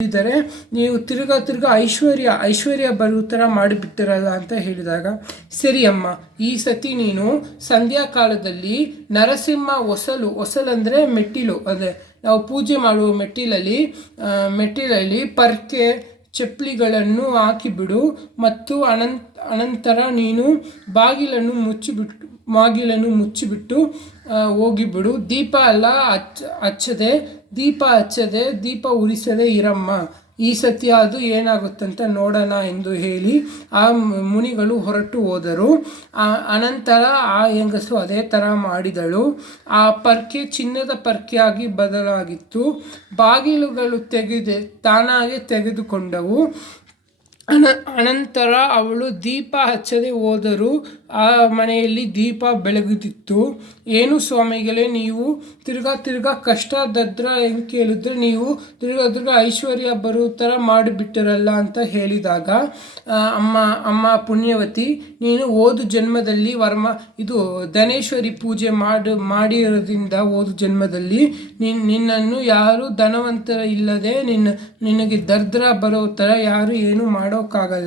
ಹೇಳಿದರೆ ನೀವು ತಿರ್ಗಾ ಐಶ್ವರ್ಯ ಬರೋ ಥರ ಮಾಡಿಬಿಟ್ಟಿರಲ್ಲ ಅಂತ ಹೇಳಿದಾಗ, ಸರಿ ಅಮ್ಮ, ಈ ಸತಿ ನೀನು ಸಂಧ್ಯಾಕಾಲದಲ್ಲಿ ನರಸಿಂಹ ಹೊಸಲಂದರೆ ಮೆಟ್ಟಿಲು, ಅದೇ ನಾವು ಪೂಜೆ ಮಾಡುವ ಮೆಟ್ಟಿಲಲ್ಲಿ ಪರ್ಕೆ ಚಪ್ಪಲಿಗಳನ್ನು ಹಾಕಿಬಿಡು. ಮತ್ತು ಅನಂತರ ನೀನು ಬಾಗಿಲನ್ನು ಮುಚ್ಚಿಬಿಟ್ಟು ಹೋಗಿಬಿಡು. ದೀಪ ಹಚ್ಚದೆ ದೀಪ ಉರಿಸದೆ ಇರಮ್ಮ. ಈ ಸತಿ ಅದು ಏನಾಗುತ್ತಂತ ನೋಡೋಣ ಎಂದು ಹೇಳಿ ಆ ಮುನಿಗಳು ಹೊರಟು ಹೋದರು. ಅನಂತರ ಆ ಹೆಂಗಸು ಅದೇ ಥರ ಮಾಡಿದಳು. ಆ ಪರ್ಕೆ ಚಿನ್ನದ ಪರ್ಕೆಯಾಗಿ ಬದಲಾಗಿತ್ತು. ಬಾಗಿಲುಗಳು ತಾನಾಗೆ ತೆಗೆದುಕೊಂಡವು. ಅನಂತರ ಅವಳು ದೀಪ ಹಚ್ಚದೆ ಹೋದರೂ ಆ ಮನೆಯಲ್ಲಿ ದೀಪ ಬೆಳಗುತ್ತಿತ್ತು. ಏನು ಸ್ವಾಮಿಗಳೇ, ನೀವು ತಿರ್ಗಾ ಕಷ್ಟ ದದ್ರ ಹೆಂಗೆ ಕೇಳಿದ್ರೆ ನೀವು ತಿರ್ಗಾ ಐಶ್ವರ್ಯ ಬರೋ ಥರ ಮಾಡಿಬಿಟ್ಟಿರಲ್ಲ ಅಂತ ಹೇಳಿದಾಗ, ಅಮ್ಮ ಪುಣ್ಯವತಿ, ನೀನು ಹೋದ ಜನ್ಮದಲ್ಲಿ ಧನೇಶ್ವರಿ ಪೂಜೆ ಮಾಡಿರೋದ್ರಿಂದ ಹೋದ ಜನ್ಮದಲ್ಲಿ ನಿನ್ನನ್ನು ಯಾರು ಧನವಂತರ ಇಲ್ಲದೆ ನಿನಗೆ ದರ್ದ್ರ ಬರೋ ಥರ ಯಾರು ಏನು ಮಾಡೋಕ್ಕಾಗಲ್ಲ.